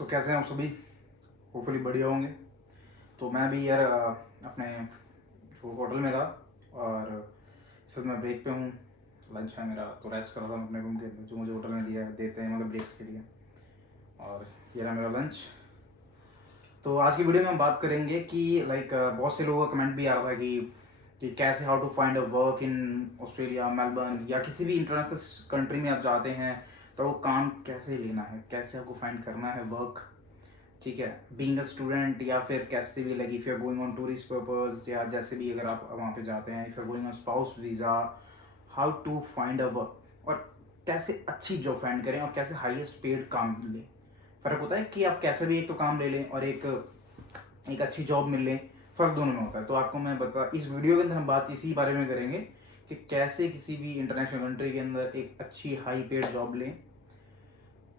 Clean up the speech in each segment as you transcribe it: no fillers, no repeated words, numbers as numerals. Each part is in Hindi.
तो कैसे हैं आप सभी? होपफुली बढ़िया होंगे। तो मैं भी यार अपने जो होटल में था, और इस वक्त मैं ब्रेक पे हूँ। लंच है मेरा, तो रेस्ट कर रहा था अपने रूम के अंदर, जो मुझे होटल में दिया देते हैं मतलब ब्रेक्स के लिए। और ये रहा मेरा लंच। तो आज की वीडियो में हम बात करेंगे कि बहुत से लोगों का कमेंट भी आ रहा था कि कैसे how to find a work in Australia, Melbourne या किसी भी इंटरनेशनल कंट्री में आप जाते हैं तो वो काम कैसे लेना है, कैसे आपको फाइंड करना है वर्क। ठीक है, बीइंग अ स्टूडेंट या फिर कैसे भी लगी, if you are going on tourist purpose या जैसे भी अगर आप वहाँ पे जाते हैं, if you are going on spouse visa, how to find a work और कैसे अच्छी जॉब फाइंड करें और कैसे हाईएस्ट पेड काम मिले। फ़र्क होता है कि आप कैसे भी एक तो काम ले लें और एक एक अच्छी जॉब मिल लें, फ़र्क दोनों में होता है। तो आपको मैं बता, इस वीडियो के अंदर हम बात इसी बारे में करेंगे कि कैसे किसी भी इंटरनेशनल कंट्री के अंदर एक अच्छी हाई पेड जॉब लें।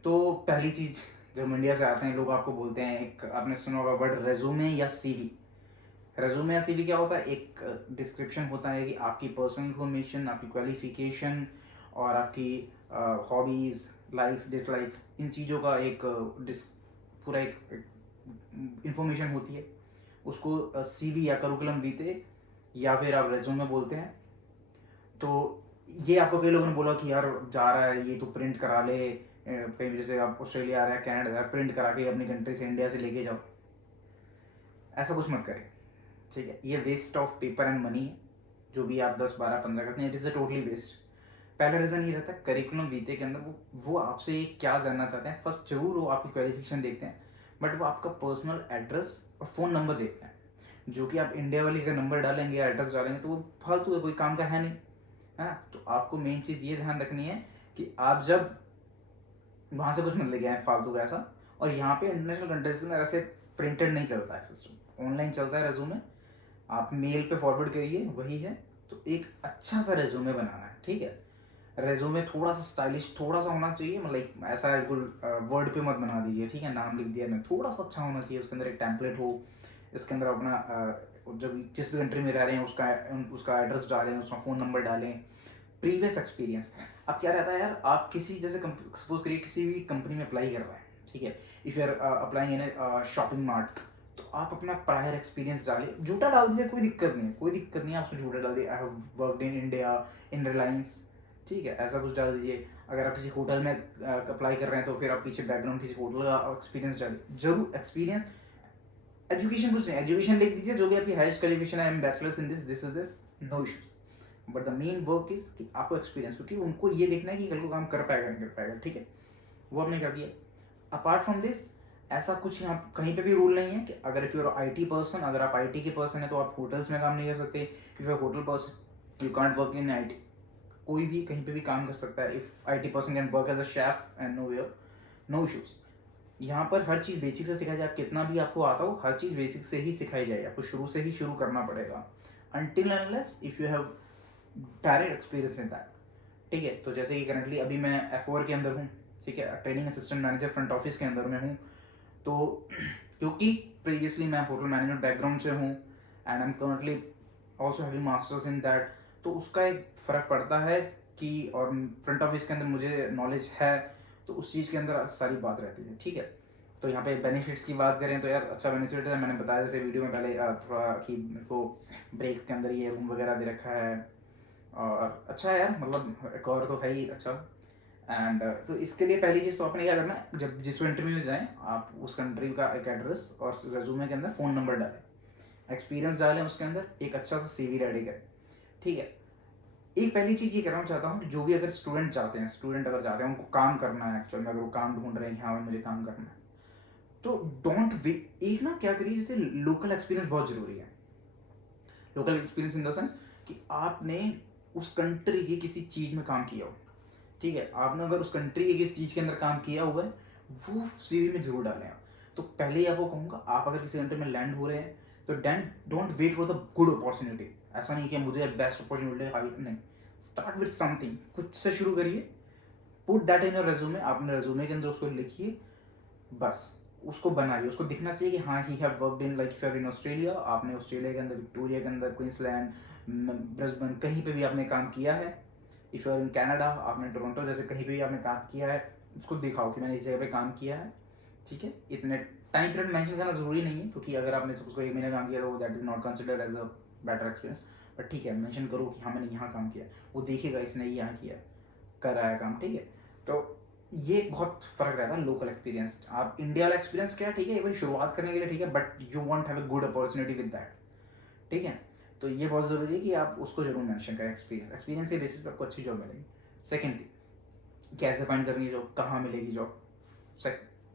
तो पहली चीज़, जब हम इंडिया से आते हैं लोग आपको बोलते हैं, एक आपने सुना होगा वर्ड रेज्यूमे या सीवी। रेज्यूमे या सीवी क्या होता है? एक डिस्क्रिप्शन होता है कि आपकी पर्सनल इंफॉर्मेशन, आपकी क्वालिफिकेशन और आपकी हॉबीज़, लाइक्स, डिसलाइक्स, इन चीज़ों का एक पूरा एक इंफॉर्मेशन होती है। उसको सीवी या करिकुलम वीटे या फिर आप रेज्यूमे बोलते हैं। तो ये आपको कई लोगों ने बोला कि यार जा रहा है ये तो प्रिंट करा ले, कहीं जैसे आप ऑस्ट्रेलिया आ रहा है, कनाडा जा रहा है, प्रिंट करा के अपनी कंट्री से, इंडिया से लेके जाओ। ऐसा कुछ मत करें, ठीक है? ये waste of paper and money है। जो भी आप 10 12 15 करते हैं, it is a totally waste. पहला रीज़न ये रहता है करिकुलम वीटे के अंदर वो आपसे क्या जानना चाहते हैं। फर्स्ट जरूर वो आपकी क्वालिफिकेशन देखते हैं, बट वो आपका पर्सनल एड्रेस और फ़ोन नंबर देखते हैं। जो कि आप इंडिया वाली का नंबर डालेंगे या एड्रेस डालेंगे तो वो फालतू है, कोई काम का है नहीं, है ना? तो आपको मेन चीज़ ये ध्यान रखनी है कि आप जब वहाँ से कुछ मत लेके आए फालतू का ऐसा। और यहाँ पे इंटरनेशनल कंट्रीज के अंदर ऐसे प्रिंटेड नहीं चलता है सिस्टम, ऑनलाइन चलता है रेज्यूमे। आप मेल पे फॉरवर्ड करिए, वही है। तो एक अच्छा सा रेज्यूमे बनाना है, ठीक है? रेज्यूमे थोड़ा सा स्टाइलिश थोड़ा सा होना चाहिए, मतलब ऐसा बिल्कुल वर्ड पे मत बना दीजिए, ठीक है? नाम लिख दिया नहीं, थोड़ा सा अच्छा होना चाहिए। उसके अंदर एक टेम्पलेट हो, इसके अंदर अपना जब जिस भी कंट्री में रह रहे हैं उसका एड्रेस डालें, उसका फ़ोन नंबर डालें, प्रीवियस एक्सपीरियंस। अब क्या रहता है यार, आप किसी जैसे सपोज करिए किसी भी कंपनी में अप्लाई कर रहे हैं, ठीक है? If you are applying in shopping mart, तो आप अपना प्रायर एक्सपीरियंस डालिए, झूठा डाल दीजिए, कोई दिक्कत नहीं है, कोई दिक्कत नहीं है। आप उसमें झूठा डाल दिए, I have worked in India in Reliance, ठीक है? ऐसा कुछ डाल दीजिए। अगर आप किसी होटल में अप्लाई कर रहे हैं तो फिर आप पीछे बैकग्राउंड किसी होटल का एक्सपीरियंस डालिए, जरूर एक्सपीरियंस। एजुकेशन कुछ नहीं, एजुकेशन लिख दीजिए जो भी आपकी हाईएस्ट क्वालिफिकेशन है, I am bachelors in this this is this, no issues. But the main work is कि आपको एक्सपीरियंस, क्योंकि उनको ये देखना है कि कल को काम कर पाएगा नहीं कर पाएगा, ठीक है? वो आपने कर दिया। अपार्ट फ्रॉम दिस, ऐसा कुछ यहाँ कहीं पे भी रूल नहीं है कि अगर if you are IT person, अगर आप आईटी के पर्सन है तो आप होटल्स में काम नहीं कर सकते। If you are hotel person, you can't work in IT. कोई भी कहीं पे भी काम कर सकता है। If IT person can work as a chef and nowhere, no issues. यहाँ पर हर चीज़ बेसिक से सिखाई जाए, कितना भी आपको आता हो हर चीज़ बेसिक से ही सिखाई जाएगी, आपको शुरू से ही शुरू करना पड़ेगा, until unless if you have direct experience in that, ठीक है? तो जैसे कि करंटली अभी मैं एक्वर के अंदर हूँ, ठीक है? Training assistant manager front office के अंदर में हूँ। तो क्योंकि प्रीवियसली मैं होटल मैनेजमेंट बैकग्राउंड से हूँ and I am currently also having masters in that, तो उसका एक फ़र्क पड़ता है कि, और फ्रंट ऑफिस के अंदर मुझे नॉलेज है, तो उस चीज़ के अंदर सारी बात रहती है, ठीक है? तो यहाँ पे बेनिफिट्स की बात करें तो यार अच्छा बेनिफिट है, मैंने बताया जैसे वीडियो में पहले थोड़ा कि मेरे को ब्रेक के अंदर ये रूम वगैरह दे रखा है, और अच्छा है यार, मतलब एक और तो है ही अच्छा। एंड तो इसके लिए पहली चीज़ तो आपने क्या करना है, जब जिस कंट्री में जाएं आप उस कंट्री का एक एड्रेस और रेज्यूमे के अंदर फ़ोन नंबर डालें, एक्सपीरियंस डालें, उसके अंदर एक अच्छा सा सीवी रेडी करें, ठीक है? एक पहली चीज़ ये कहना चाहता हूँ कि जो भी अगर स्टूडेंट जाते हैं, स्टूडेंट अगर जाते हैं उनको काम करना है एक्चुअल में, अगर वो काम ढूंढ रहे हैं कि हाँ भाई मुझे काम करना है, तो डोंट वे, एक ना क्या करिए, जैसे लोकल एक्सपीरियंस बहुत ज़रूरी है। Local experience in the sense कि आपने उस कंट्री की किसी चीज़ में काम किया हो, ठीक है? आपने अगर उस कंट्री के किसी चीज़ के अंदर काम किया हुआ है, वो सीवी में जरूर डालें आप। तो पहले ही आपको कहूँगा, आप अगर किसी कंट्री में लैंड हो रहे हैं तो then don't wait for the good opportunity. ऐसा नहीं कि मुझे बेस्ट अपॉर्चुनिटी हाई, नहीं। स्टार्ट विद समथिंग, कुछ से शुरू करिए, put that in your resume, आपने रेज्यूमे के अंदर उसको लिखिए, बस उसको बनाइए, उसको दिखना चाहिए कि हाँ he have worked in, like in Australia, आपने ऑस्ट्रेलिया के अंदर, विक्टोरिया के अंदर, क्वींसलैंड, ब्रिस्बेन, कहीं पे भी आपने काम किया है। If you are in Canada, आपने टोरंटो जैसे कहीं पे भी आपने काम किया है, उसको दिखाओ कि मैंने इस जगह पे काम किया है। ठीक है, इतने टाइम पीरियड मेंशन करना ज़रूरी नहीं है, क्योंकि अगर आपने सपोज को 1 महीना काम किया तो that is not consider as a better experience, but ठीक है मेंशन करो कि हाँ मैंने यहाँ काम किया, वो देखेगा इसने यहाँ किया, कर रहा है काम, ठीक है। तो ये बहुत फ़र्क रहता है लोकल एक्सपीरियंस। आप इंडिया वाला एक्सपीरियंस क्या है, ठीक है, भाई शुरुआत करने के लिए ठीक है, but you want have a good opportunity with that, ठीक है। तो ये बहुत ज़रूरी है कि आप उसको जरूर मेंशन करें, एक्सपीरियंस के बेसिस पे आपको अच्छी जॉब मिलेगी। सेकेंड थिंग, कैसे फाइंड करनी है जॉब, कहाँ मिलेगी जॉब।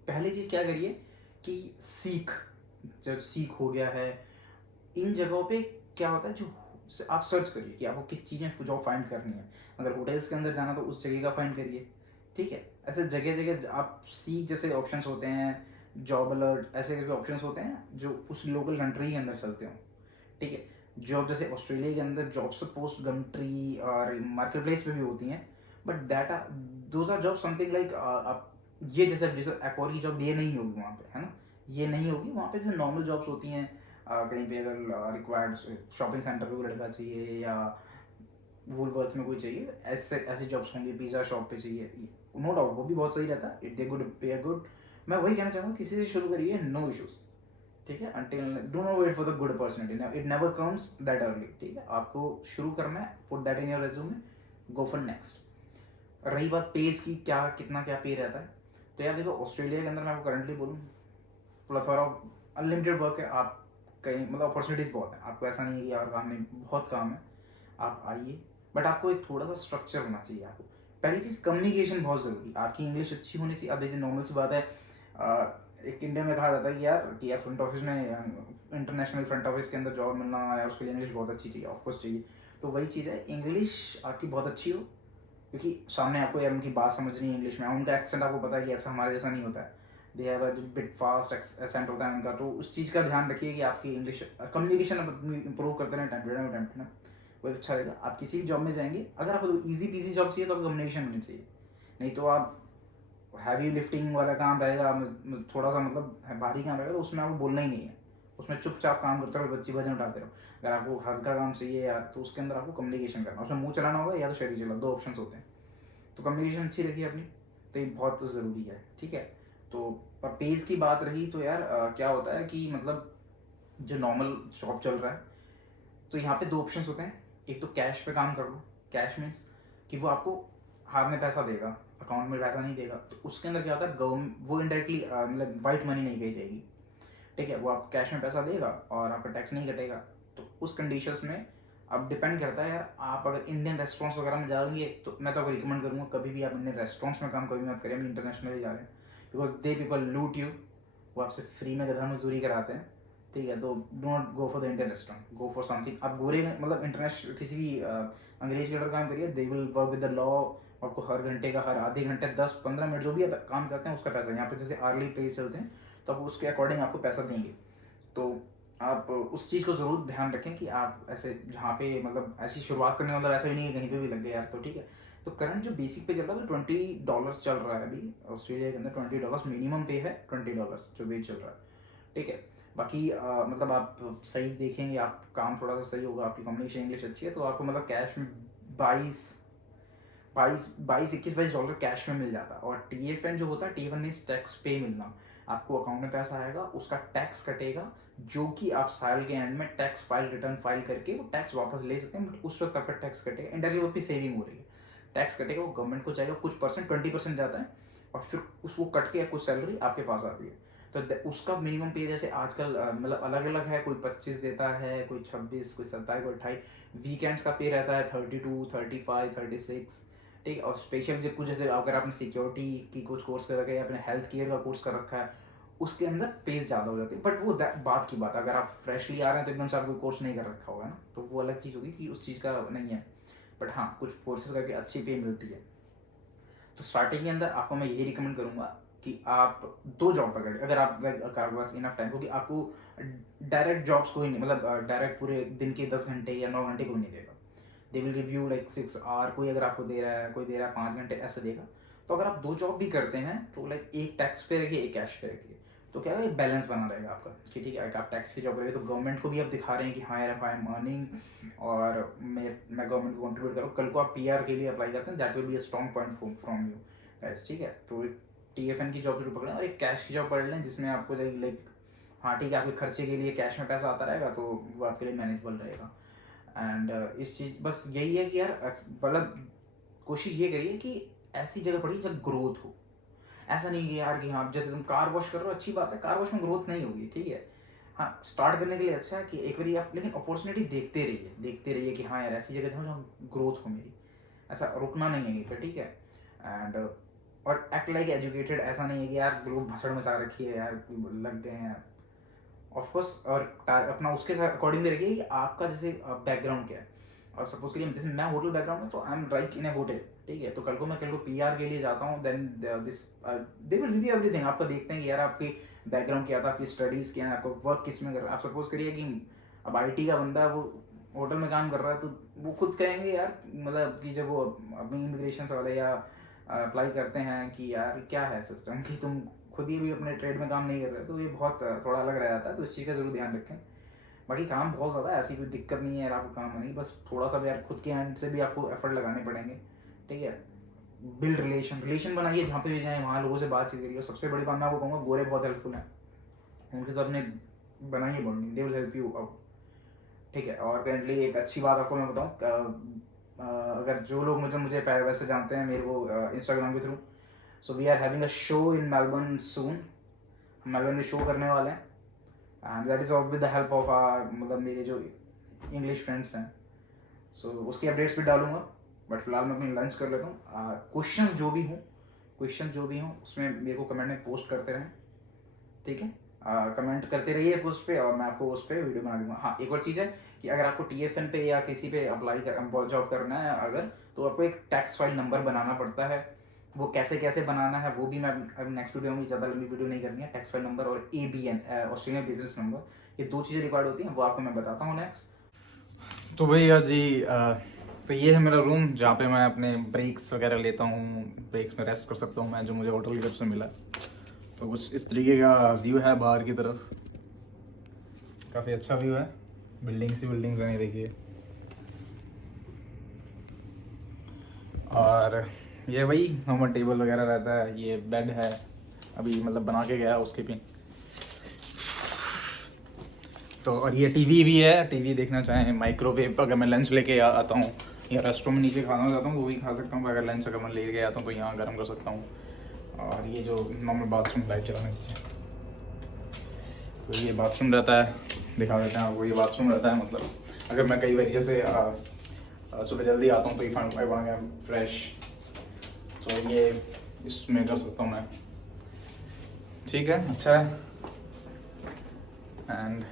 पहली चीज़ क्या करिए कि जब सीख हो गया है, इन जगहों पे क्या होता है, जो आप सर्च करिए कि आपको किस चीज़ में जॉब फाइंड करनी है। अगर होटल्स के अंदर जाना तो उस जगह का फाइंड करिए, ठीक है। ऐसे जगह जगह आप सीख जैसे ऑप्शंस होते हैं, जॉब अलर्ट ऐसे करके ऑप्शंस होते हैं जो उस लोकल कंट्री के अंदर चलते हों, ठीक है। जॉब जैसे ऑस्ट्रेलिया के अंदर जॉब्स पोस्ट गमट्री और मार्केट प्लेस पे भी होती हैं, but that are those are job something like आप ये जैसे जैसे एक्वर की जॉब ये नहीं होगी वहाँ पे, है ना, ये नहीं होगी वहाँ पे। जैसे नॉर्मल जॉब्स होती हैं, कहीं पे अगर रिक्वायर्ड शॉपिंग सेंटर पे कोई लड़का चाहिए या वूलवर्थ में कोई चाहिए, ऐसे ऐसी जॉब्स होंगी, पिज़्ज़ा शॉप पे चाहिए, नो डाउट वो भी बहुत सही रहता है, इट दे गुड पे गुड। मैं वही कहना चाहूँगा, किसी से शुरू करिए, नो इश्यूज़, ठीक है। Until do not wait for the good opportunity, it never comes that early, ठीक है। आपको शुरू करना है, put that in your resume, go for next. रही बात पेज की, क्या कितना क्या पे रहता है, तो यार देखो ऑस्ट्रेलिया के अंदर मैं आपको करंटली बोलूँ, प्लथोरा अनलिमिटेड वर्क है, आप कहीं मतलब अपॉर्चुनिटीज़ बहुत है, आपको ऐसा नहीं है कि यार काम नहीं, बहुत काम है, आप आइए। बट आपको एक थोड़ा सा स्ट्रक्चर होना चाहिए। आपको पहली चीज़ कम्युनिकेशन बहुत ज़रूरी, आपकी इंग्लिश अच्छी होनी चाहिए। अब देखिए नॉर्मल सी बात है, एक इंडिया में कहा जाता है कि यार फ्रंट ऑफिस में, इंटरनेशनल फ्रंट ऑफिस के अंदर जॉब मिलना है उसके लिए इंग्लिश बहुत अच्छी चाहिए, ऑफकोर्स चाहिए। तो वही चीज़ है, इंग्लिश आपकी बहुत अच्छी हो, क्योंकि सामने आपको यार उनकी बात समझनी है इंग्लिश में, उनका एक्सेंट आपको पता है कि ऐसा हमारे जैसा नहीं होता है, they have a bit fast accent होता है उनका। तो उस चीज़ का ध्यान रखिए कि आपकी इंग्लिश कम्युनिकेशन इंप्रूव करते रहें, टाइम टू टाइम, वो अच्छा रहेगा। आप किसी भी जॉब में जाएंगे, अगर आपको ईजी पीजी जॉब चाहिए तो आपको कम्युनिकेशन होनी चाहिए, नहीं तो आप हैवी लिफ्टिंग वाला काम रहेगा, थोड़ा सा मतलब भारी काम रहेगा, तो उसमें आपको बोलना ही नहीं है, उसमें चुपचाप काम करते रहो, बच्ची वजन उठाते रहो। अगर आपको हल्का काम चाहिए यार, तो उसके अंदर आपको कम्युनिकेशन करना, उसमें मुंह चलाना होगा या तो शरीर चलाना, दो ऑप्शन होते हैं। तो कम्युनिकेशन अच्छी रखिए अपनी, तो ये बहुत ज़रूरी है, ठीक है। तो पर पेज की बात रही तो यार क्या होता है कि मतलब जो नॉर्मल जॉब चल रहा है, तो यहाँ पे दो ऑप्शन होते हैं। एक तो कैश पे काम कर लो, कैश मीन्स कि वो आपको हाथ में पैसा देगा, अकाउंट में पैसा नहीं देगा। तो उसके अंदर क्या होता है, गवर्नमेंट वो इनडायरेक्टली मतलब वाइट मनी नहीं कही जाएगी, ठीक है, वो आपको कैश में पैसा देगा और आपका टैक्स नहीं कटेगा। तो उस कंडीशंस में अब डिपेंड करता है यार, आप अगर इंडियन रेस्टोरेंट्स वगैरह में जाएंगे तो मैं तो आपको रिकमेंड करूँगा कभी भी आप इंडियन रेस्टोरेंट्स में काम कभी मत करें, इंटरनेशनली जा रहे हैं, बिकॉज दे पीपल लूट यू, वो आपसे फ्री में गधा मजदूरी कराते हैं, ठीक है। तो do not go for the Indian restaurant, go for something. आप गोरे मतलब इंटरनेशनल किसी भी अंग्रेज के अंडर काम करिए, they will work with the law, आपको हर घंटे का, हर आधे घंटे 10-15 मिनट जो भी आप काम करते हैं उसका पैसा, यहाँ पे जैसे आर्ली पे चलते हैं तो आप उसके अकॉर्डिंग आपको पैसा देंगे। तो आप उस चीज़ को ज़रूर ध्यान रखें कि आप ऐसे जहाँ पे मतलब ऐसी शुरुआत करने मतलब ऐसा भी नहीं है कहीं पे भी लग गए यार, तो ठीक है। तो करंट जो बेसिक पे चल रहा है $20 चल रहा है अभी ऑस्ट्रेलिया के अंदर, $20 मिनिमम पे है, $20 जो वेज चल रहा है, ठीक है। बाकी मतलब आप सही देखेंगे, आप काम थोड़ा सा सही होगा, आपकी कम्युनिकेशन इंग्लिश अच्छी है, तो आपको मतलब कैश में 22-21 कैश में मिल जाता है। और TFN जो होता है, TFN मीन्स टैक्स पे मिलना, आपको अकाउंट में पैसा आएगा, उसका टैक्स कटेगा, जो कि आप साल के एंड में टैक्स फाइल रिटर्न फाइल करके वो टैक्स वापस ले सकते हैं, बट उस वक्त आपका टैक्स कटेगा, इंडायरेक्टली वो आपकी सेविंग हो रही है, टैक्स कटेगा, वो गवर्नमेंट को जाएगा, कुछ परसेंट 20% जाता है, और फिर उसको कट के कुछ सैलरी आपके पास आती है। तो उसका मिनिमम पे जैसे आजकल मतलब अलग अलग है, कोई 25 देता है, कोई 26, कोई 27, कोई 28। वीकेंड्स का पे रहता है 32, 35, 36, ठीक है। और स्पेशल जो कुछ जैसे अगर आपने सिक्योरिटी की कुछ कोर्स कर रखा है या आपने हेल्थ केयर का कोर्स कर रखा है, उसके अंदर पेज ज़्यादा हो जाती है। बट वो बात की बात, अगर आप फ्रेशली आ रहे हैं तो एकदम से आप कोई कोर्स नहीं कर रखा होगा ना, तो वो अलग चीज़ होगी कि उस चीज़ का नहीं है। बट हाँ, कुछ कोर्सेज करके अच्छी पे मिलती है। तो स्टार्टिंग के अंदर आपको मैं यही रिकमेंड करूँगा कि आप 2 जॉब पकड़ें, अगर आपके पास इनफ टाइम, क्योंकि आपको डायरेक्ट जॉब्स कोई नहीं, मतलब डायरेक्ट पूरे दिन के 10 घंटे या 9 घंटे कोई नहीं देगा। They will give you like 6 hour, कोई अगर आपको दे रहा है, कोई दे रहा है 5 घंटे, ऐसे देगा। तो अगर आप 2 जॉब भी करते हैं तो लाइक एक टैक्स पे रखिए, एक कैश पे रखिए, तो क्या है, बैलेंस बना रहेगा आपका कि ठीक है, आप टैक्स की जॉब करेंगे तो गवर्नमेंट को भी आप दिखा रहे हैं कि हाँ यार आई एम अर्निंग, और मैं गवर्नमेंट को कंट्रीब्यूट करूँ। कल को आप PR के लिए अप्लाई करते हैं, that will be a strong point from you guys, ठीक है। तो TFN की जॉब जरूर पकड़ें और एक कैश की जॉब पढ़ लें जिसमें आपको लाइक हाँ ठीक है आपके खर्चे के लिए कैश में पैसा आता रहेगा तो वो आपके लिए मैनेजेबल रहेगा। एंड इस चीज़ बस यही है कि यार मतलब कोशिश ये करिए कि ऐसी जगह पढ़िए जब ग्रोथ हो। ऐसा नहीं कि यार कि हाँ जैसे तुम कार वॉश कर रहे हो अच्छी बात है, कार वॉश में ग्रोथ नहीं होगी ठीक है, हाँ स्टार्ट करने के लिए अच्छा है कि एक बार आप लेकिन अपॉर्चुनिटी देखते रहिए कि हाँ यार ऐसी जगह जाऊँ जहाँ ग्रोथ हो मेरी, ऐसा रुकना नहीं है यहीं पर ठीक है। एंड और एक्ट लाइक एजुकेटेड, ऐसा नहीं है कि यार लोग भसड़ मचा रखी है यार लग गए हैं यार ऑफ कोर्स। और अपना उसके साथ अकॉर्डिंगली रखिए कि आपका जैसे बैकग्राउंड क्या है। और सपोज करिए जैसे मैं होटल बैकग्राउंड में तो I am right in A hotel ठीक है, तो कल को PR के लिए जाता हूँ then this they will review everything. आपका देखते हैं कि यार आपकी बैकग्राउंड क्या था, आपकी स्टडीज़ क्या है, आपको वर्क किस में कर रहा है। आप सपोज करिए कि अब IT का बंदा वो होटल में काम कर रहा है तो वो खुद कहेंगे यार मतलब कि जब वो अपनी इमिग्रेशन वाले या अप्लाई करते हैं कि यार क्या है सिस्टम कि तुम खुद ही भी अपने ट्रेड में काम नहीं कर रहे, तो ये बहुत थोड़ा अलग रह जाता है। तो इस चीज़ का जरूर ध्यान रखें। बाकी काम बहुत ज़्यादा है, ऐसी कोई दिक्कत नहीं है यार आपको काम नहीं, बस थोड़ा सा भी यार खुद के एंड से भी आपको एफर्ट लगाने पड़ेंगे ठीक है। बिल्ड रिलेशन बनाइए, जहाँ पे भी जाए वहाँ लोगों से बातचीत करिए। सबसे बड़ी बात मैं आपको कहूँगा गोरे बहुत हेल्पफुल हैं, उनके साथ अपने बनाइए bonding, they will help you out ठीक है। और करेंटली एक अच्छी बात आपको मैं बताऊँ, अगर जो लोग मुझे वैसे जानते हैं मेरे को इंस्टाग्राम के through, so we are having a show in Melbourne soon, हम मेलबर्न में शो करने वाले हैं and that is all with the help of मतलब मेरे जो इंग्लिश फ्रेंड्स हैं। सो उसकी अपडेट्स भी डालूंगा, बट फिलहाल मैं अपनी लंच कर लेता हूँ। क्वेश्चन जो भी हों उसमें मेरे को कमेंट में पोस्ट करते रहें ठीक है। कमेंट करते रहिए पोस्ट पे और मैं आपको उस पर वीडियो बना दूंगा। हाँ एक और चीज़ है कि अगर आपको TFN पे या किसी पे अप्लाई जॉब करना है अगर, तो आपको एक टैक्स फाइल नंबर बनाना पड़ता है। वो कैसे बनाना है वो भी मैं अब नेक्स्ट वीडियो में, ज़्यादा लंबी वीडियो नहीं करनी है। टैक्स फाइल नंबर और ABN ऑस्ट्रेलियन बिजनेस नंबर, ये 2 चीज़ें रिक्वायर्ड होती हैं, वो आपको मैं बताता हूँ नेक्स्ट। तो भैया जी तो ये है मेरा रूम जहाँ पे मैं अपने ब्रेक्स वगैरह लेता हूँ, ब्रेक्स में रेस्ट कर सकता हूँ मैं, जो मुझे होटल की तरफ से मिला। तो कुछ इस तरीके का व्यू है बाहर की तरफ, काफ़ी अच्छा व्यू है, बिल्डिंग्स हैं ये देखिए। और ये वही नॉर्मल टेबल वगैरह रहता है, ये बेड है अभी मतलब बना के गया उसके पिन। तो और ये टीवी भी है, टीवी देखना चाहें, माइक्रोवेव अगर मैं लंच लेके आता हूँ या रेस्टोरेंट में नीचे खाना चाहता हूँ वो भी खा सकता हूँ, अगर लंच अगर मैं लेके आता हूँ तो यहाँ गर्म कर सकता हूँ। और ये जो नॉर्मल बाथरूम लाइट चलाने दीजिए, तो ये बाथरूम रहता है, दिखा देते हैं आपको। ये बाथरूम रहता है मतलब अगर मैं कई बार जैसे सुबह जल्दी आता हूँ तो ये बना फ्रेश, तो ये इसमें कर सकता हूँ मैं ठीक है, अच्छा है। एंड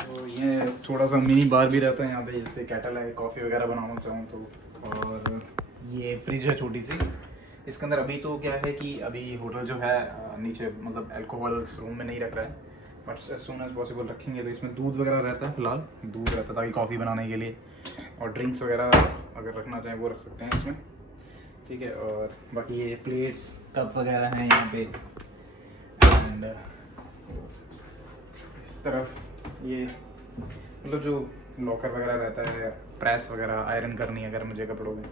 तो ये थोड़ा सा मिनी बार भी रहता है यहाँ पे, जिससे केटल है, कॉफ़ी वगैरह बनाना चाहूँ तो। और ये फ्रिज है छोटी सी, इसके अंदर अभी तो क्या है कि अभी होटल जो है नीचे मतलब अल्कोहल्स रूम में नहीं रख रहा है, but as soon as possible रखेंगे। तो इसमें दूध वगैरह रहता है, फिलहाल दूध रहता है ताकि कॉफ़ी बनाने के लिए, और ड्रिंक्स वगैरह अगर रखना चाहें वो रख सकते हैं इसमें ठीक है। और बाकी ये प्लेट्स कप वगैरह हैं यहाँ पे। एंड इस तरफ ये मतलब जो लॉकर वगैरह रहता है, प्रेस वगैरह आयरन करनी है अगर मुझे कपड़ों में,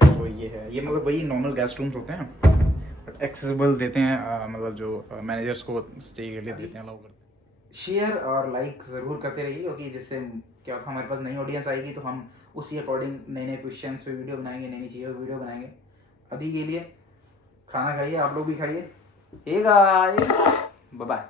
तो ये है। ये मतलब वही नॉर्मल गेस्ट रूम्स होते हैं बट एक्सेसिबल देते हैं, मतलब जो मैनेजर्स को स्टे के लिए देते हैं, अलाउ करते हैं। शेयर और लाइक ज़रूर करते रहिए, क्योंकि जिससे क्या होता है हमारे पास नई ऑडियंस आएगी तो हम उसी अकॉर्डिंग नए क्वेश्चन पे वीडियो बनाएंगे, नई चीज़ों वीडियो बनाएंगे। अभी के लिए खाना खाइए, आप लोग भी खाइए। Hey guys, bye bye.